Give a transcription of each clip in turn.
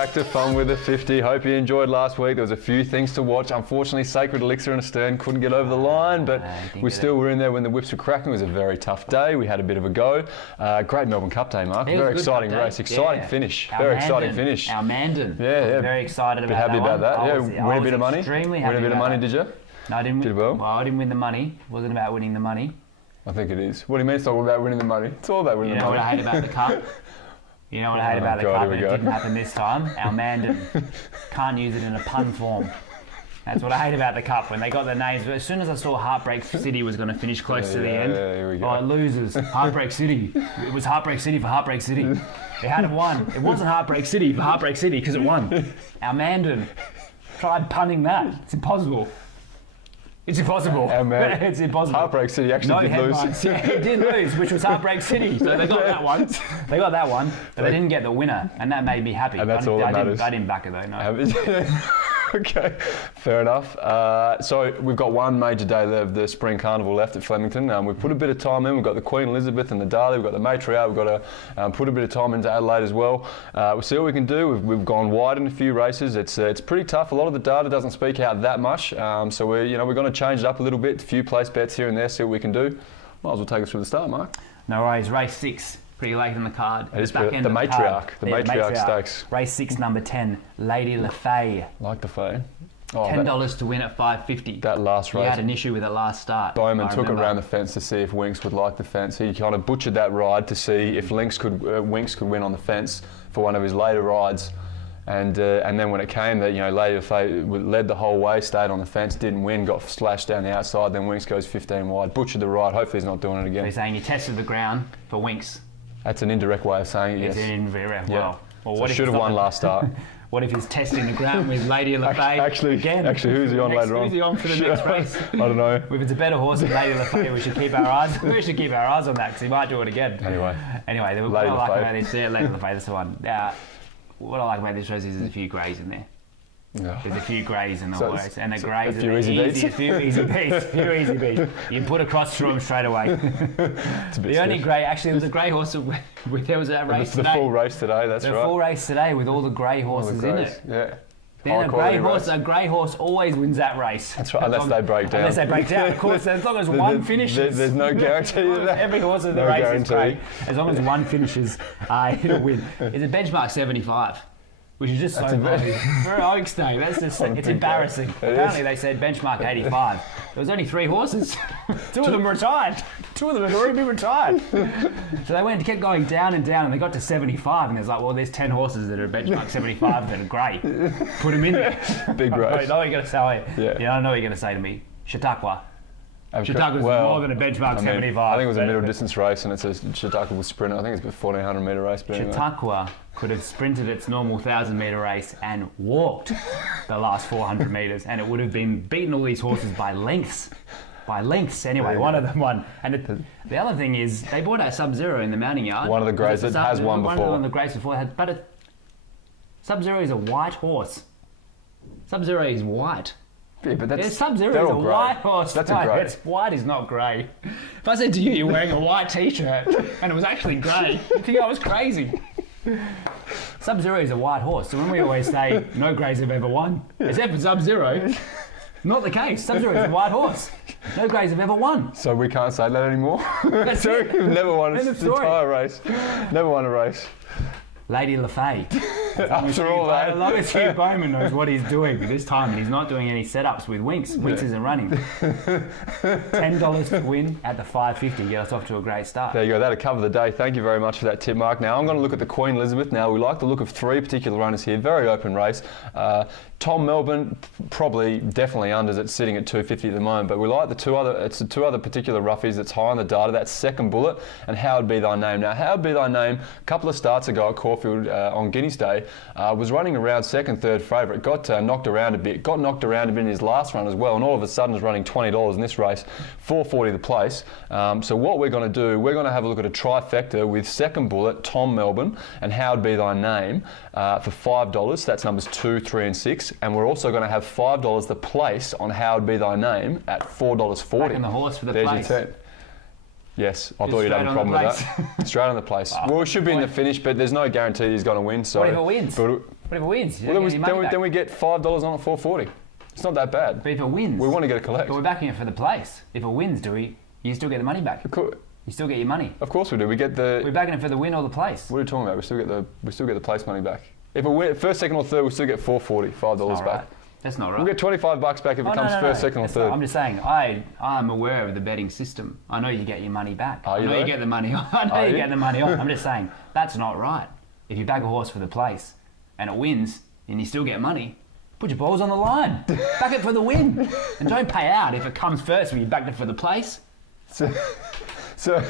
back to Fun with a 50. Hope you enjoyed last week. There was a few things to watch. Unfortunately, Sacred Elixir and Astern couldn't get over the line, but we still were in there when the whips were cracking. It was a very tough day. We had a bit of a go. Great Melbourne Cup day, Mark. Very exciting race. Exciting finish. Very exciting finish. Our Mandan. Yeah. Very excited about happy that about that. Yeah, win a bit of money. Extremely happy. Win a bit of money, did you? No, I didn't. Did well? I didn't win the money. It wasn't about winning the money. I think it is. What do you mean it's all about winning the money? It's all about winning the money. You know what I hate about the cup? You know what I hate about the cup? And it didn't happen this time. Our Mandan can't use it in a pun form. That's what I hate about the cup. When they got their names, but as soon as I saw Heartbreak City was going to finish close to the end, here we go. Oh, it loses. Heartbreak City. It was Heartbreak City for Heartbreak City. It had it won. It wasn't Heartbreak City for Heartbreak City because it won. Our Mandan tried punning that. It's impossible. It's impossible. It's impossible. Heartbreak City actually did lose. Yeah, it did lose, which was Heartbreak City. So they got that one. They got that one, but they didn't get the winner, and that made me happy. And that's all that matters. I didn't back it though. No. Okay, fair enough. So we've got one major day of the Spring Carnival left at Flemington. We've put a bit of time in. We've got the Queen Elizabeth and the Darley. We've got the Matriarch. We've got to put a bit of time into Adelaide as well. We'll see what we can do. We've gone wide in a few races. It's pretty tough. A lot of the data doesn't speak out that much. So we're going to change it up a little bit. A few place bets here and there. See what we can do. Might as well take us from the start, Mark. No worries. Race 6. Pretty late in the card. It is the Matriarch. The Matriarch Stakes. Race 6, number 10, Lady LaFay. Like the Faye. $10 to win at $5.50. That last race. He had an issue with it last start. Bowman took it around the fence to see if Winks would like the fence. He kind of butchered that ride to see if Winks could win on the fence for one of his later rides. And then when it came that, Lady LaFay led the whole way, stayed on the fence, didn't win, got slashed down the outside, then Winks goes 15 wide, butchered the ride. Hopefully he's not doing it again. They're saying he tested the ground for Winks. That's an indirect way of saying it, yes. It's an indirect, well, what so should have won last start. What if he's testing the ground with Lady LaFay again? Actually, who's he on later on? Who's he on for the next race? I don't know. If it's a better horse than Lady LaFay, we should keep our eyes. We should keep our eyes on that because he might do it again. Anyway, what I like about this, Lady LaFay, that's the one. What I like about this race is there's a few greys in there. Yeah. There's a few greys in the horse, and the greys a few easy beats. A few easy beats. You put across through them straight away. The only grey, actually, there was a grey horse. There was a race today. The full race today. That's right. The full race today with all the grey horses in it. Yeah. Then a grey horse always wins that race. That's right, unless they break down. Unless they break down, of course. As long as one finishes. There's no guarantee of that. Every horse in the race is great. As long as one finishes, it'll win. It's a benchmark 75. Which is just so funny. For an Oaks Day, it's embarrassing. Apparently they said benchmark 85. There was only 3 horses. 2 of them retired. 2 of them had already been retired. So they kept going down and down, and they got to 75, and there's like, well, there's 10 horses that are benchmark 75 that are great. Put them in there. Big race. I know what you're going to say. Yeah. I know what you're going to say to me. Chautauqua. Chautauqua's more than a benchmark 75. I think it was a middle distance race, and it's a Chautauqua sprinter. I think it's a 1,400 metre race. Chautauqua could have sprinted its normal 1,000 metre race and walked the last 400 metres, and it would have been beaten all these horses by lengths. Anyway, one of them won. And the other thing is, they brought out Sub-Zero in the mounting yard. One of the greys that has won before. One of the greys before but Sub-Zero is a white horse. Sub-Zero is white. Yeah, but Sub-Zero is a white horse. That's a grey. White is not grey. If I said to you, you're wearing a white t-shirt and it was actually grey, you'd think I was crazy. Sub-Zero is a white horse. So when we always say no greys have ever won, except for Sub-Zero, not the case. Sub-Zero is a white horse. No greys have ever won. So we can't say that anymore? So we've never won an entire race. Never won a race. Lady LaFay. After all that. As long as Hugh Bowman knows what he's doing this time, and he's not doing any setups with Winks. Winks isn't running. $10 to win at the $5.50. Get us off to a great start. There you go. That'll cover the day. Thank you very much for that tip, Mark. Now I'm going to look at the Queen Elizabeth. Now we like the look of 3 particular runners here. Very open race. Tom Melbourne, definitely unders. It's sitting at 250 at the moment, but we like the 2 other particular roughies that's high on the data. That's Second Bullet and How Would Be Thy Name. Now, How Would Be Thy Name, a couple of starts ago at Caulfield on Guineas Day, was running around second, third favourite. Got knocked around a bit. Got knocked around a bit in his last run as well, and all of a sudden is running $20 in this race, $4.40 the place. So what we're going to do, we're going to have a look at a trifecta with Second Bullet, Tom Melbourne, and How Would Be Thy Name for $5. That's numbers 2, 3 and 6. And we're also going to have $5 the place on How Would Be Thy Name at $4.40. And the horse for the There's place. Your 10. Yes, I thought you'd have a problem with that. Straight on the place. Well, it should be in the finish, but there's no guarantee he's going to win. So, what if it wins? But if it wins, you Well, don't get your money back. then we get $5 on at 440. It's not that bad. But if it wins, We want to get a collect. but we're backing it for the place. If it wins, you still get the money back. You still get your money. Of course we do. We get the. We're backing it for the win or the place. What are you talking about? We still get the place money back. If we win first, second, or third, we still get $4.40, $5 back. Right. That's not right. We'll get $25 back if it comes first, second, or That's third. not- I'm just saying, I'm aware of the betting system. I know you get your money back. Are you I know though? you get the money on. I know Are you you? get the money on. I'm just saying, that's not right. If you back a horse for the place and it wins and you still get money, put your balls on the line. Back it for the win. And don't pay out if it comes first when you backed it for the place. So,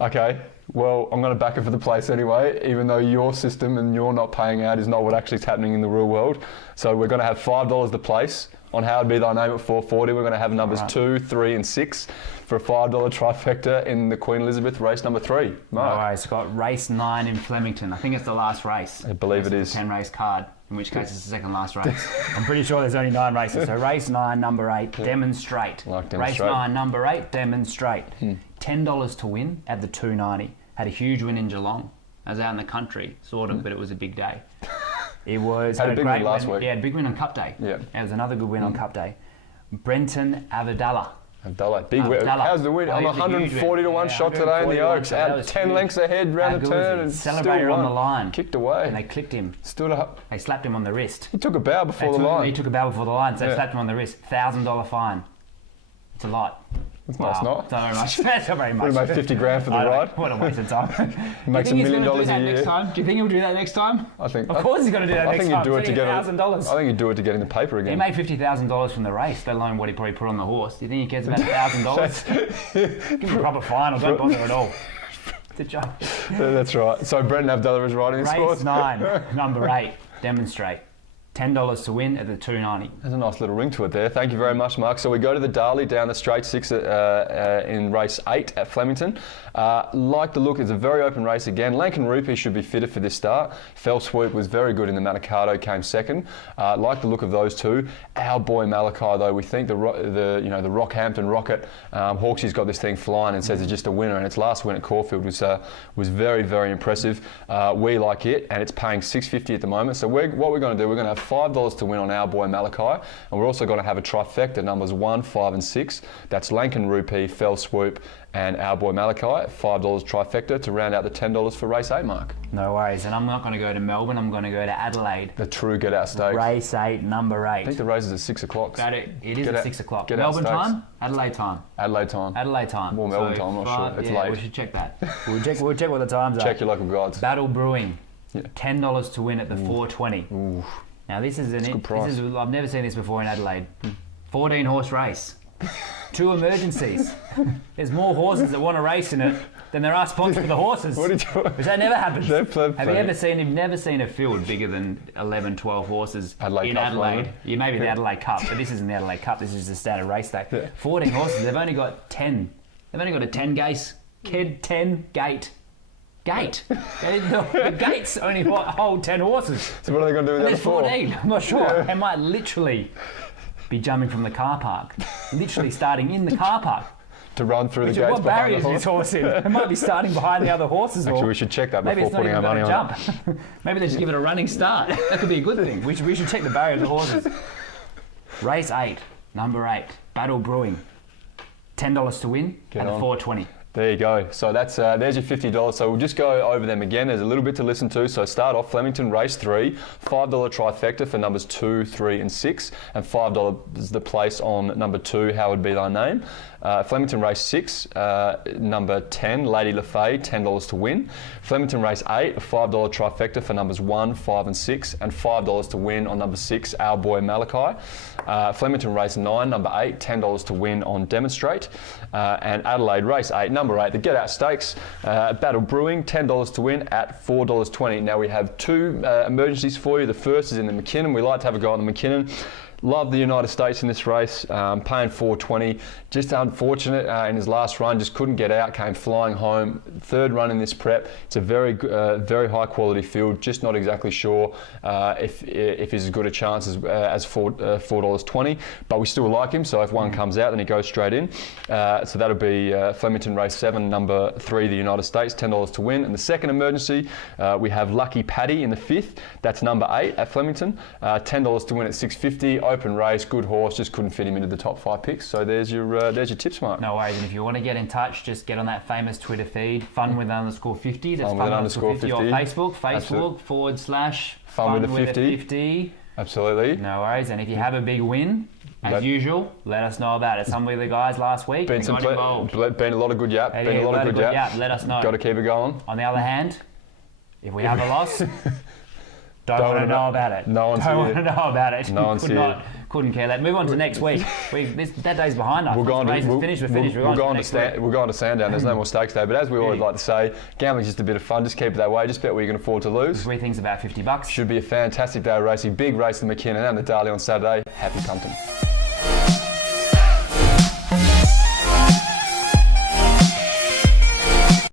okay. Well, I'm going to back it for the place anyway, even though your system and you're not paying out is not what actually is happening in the real world. So we're going to have $5 the place on How Would Be Thy Name at 440. We're going to have numbers 2, 3 and 6 for a $5 trifecta in the Queen Elizabeth race number 3. Mark. All right, Scott. Race 9 in Flemington. I think it's the last race. I believe it is. 10 race card, in which case it's the second last race. I'm pretty sure there's only 9 races. So race 9, number 8, Demonstrate. Like Race Demonstrate. 9, number 8, Demonstrate. $10 to win at the 290. Had a huge win in Geelong. I was out in the country, sort of, but it was a big day. It was Had a big great win last week. Yeah, big win on Cup Day. Yeah. It was another good win on Cup Day. Brenton Avadalla. Abdallah, big win. Abdallah. How's the win? Oh, On he was a huge 140 to 1 win. shot today in the 140 to 1 Oaks. shot. That Out was 10 huge. lengths ahead How round the good was turn he? and Celebrated still on won. the line. Kicked away. And they clipped him. Stood up. They slapped him on the wrist. He took a bow before the line. He took a bow before the line, so they Yeah. slapped him on the wrist. $1,000 fine. It's a lot. It's not, it's not. It's not very much. That's not very much. Would have made 50 grand for the I know. ride. What a waste of time. Makes do you $1 think he's million going to do a that year. next time? Do you think he'll do that next time? I think. Of course he's going to do that I next think time. he'd do it to get $1,000. I think he'd do it to get in the paper He again. made $50,000 from the race, let alone what he probably put on the horse. Do you think he cares about $1,000? Give him a proper fine or don't bother at all. It's a joke. That's right. So Brenton Abdallah is riding this Race horse. 9, number 8, Demonstrate. $10 to win at the 290. There's a nice little ring to it there. Thank you very much, Mark. So we go to the Darley down the straight 6 in race 8 at Flemington. Like the look, it's a very open race again. Lankan Rupee should be fitted for this start. Fell Swoop was very good in the Manikato, came second. Like the look of those two. Our boy Malachi, though, we think the Rockhampton Rocket, Hawksy's got this thing flying and says it's just a winner. And its last win at Caulfield was very, very impressive. We like it, and it's paying $6.50 at the moment. So what we're going to do, we're going to have $5 to win on Our Boy Malachi, and we're also going to have a trifecta, numbers 1, 5 and 6. That's Lankan Rupee, Fell Swoop and Our Boy Malachi, $5 trifecta to round out the $10 for race 8, Mark. No worries, and I'm not going to go to Melbourne, I'm going to go to Adelaide. The true Get Out Stakes. Race 8, number 8. I think the race is at 6 o'clock. It is Get at out- 6 o'clock. Get Out Melbourne Stakes. time? Adelaide time. Adelaide time. Adelaide time. Well, Melbourne time, I'm not sure. It's yeah, late. we should check that. We'll check what the times are. Check your local guides. Battle Brewing, Yeah. $10 to win at the 420. Ooh. Now this is good price. I've never seen this before in Adelaide. 14 horse race, 2 emergencies. There's more horses that want to race in it than there are spots for the horses. What are you doing? Which that never happens. They've Have you plenty. ever seen? You've never seen a field bigger than 11, 12 horses Adelaide in Cup, Adelaide. maybe? Yeah, maybe the Adelaide Cup, but this isn't the Adelaide Cup. This is the standard race day. Yeah. 14 horses. They've only got 10. They've only got a 10 gate. 10 gate. The gates only hold 10 horses. So what are they going to do with And the there's other 4? 14. I'm not sure. Yeah. They might literally be jumping from the car park. Literally starting in the car park. To run through the gates What behind barrier the is horse? this horse in? It might be starting behind the other horses. Actually, or we should check that maybe before it's not putting our even money going to on it. jump. Maybe they just give it a running start. That could be a good thing. We should check the barrier of the horses. Race 8, number 8, Battle Brewing. $10 to win Get at the on. 420. There you go. So that's there's your $50. So we'll just go over them again. There's a little bit to listen to. So start off Flemington race 3, $5 trifecta for numbers 2, 3 and 6, and $5 the place on number 2, How Would Be Thy Name. Flemington race 6, number 10, Lady LaFay, $10 to win. Flemington race 8, a $5 trifecta for numbers 1, 5 and 6, and $5 to win on number 6, Our Boy Malachi. Flemington race 9, number 8, $10 to win on Demonstrate. And Adelaide race 8, number 8, the Get Out Stakes, Battle Brewing, $10 to win at $4.20. Now we have 2 emergencies for you. The first is in the McKinnon. We like to have a go on the McKinnon. Love the United States in this race, paying 420. Just unfortunate in his last run, just couldn't get out, came flying home. Third run in this prep. It's a very high quality field. Just not exactly sure if he's as good a chance as $4.20, but we still like him. So if one comes out, then he goes straight in. So that'll be Flemington race 7, number 3, the United States, $10 to win. And the second emergency, we have Lucky Paddy in the 5th. That's number 8 at Flemington, $10 to win at $6.50. Open race, good horse, just couldn't fit him into the top 5 picks. So there's your tips, Mark. No worries. And if you want to get in touch, just get on that famous Twitter feed, fun_50. That's fun_50 or Facebook / fun with a 50. Absolutely. No worries. And if you have a big win, as usual, let us know about it. Some of the guys last week been a lot of good yap. Let us know. Got to keep it going. On the other hand, if we have a loss, don't want to know about it. No one's don't want to know about it. No one's here. Couldn't care that. Move on to next week. That day's behind us. We'll go on to Sandown. There's no more stakes day. But as we always like to say, gambling's just a bit of fun. Just keep it that way. Just bet what you can afford to lose. 3 things about $50. Should be a fantastic day of racing. Big race in McKinnon and the Darley on Saturday. Happy punting.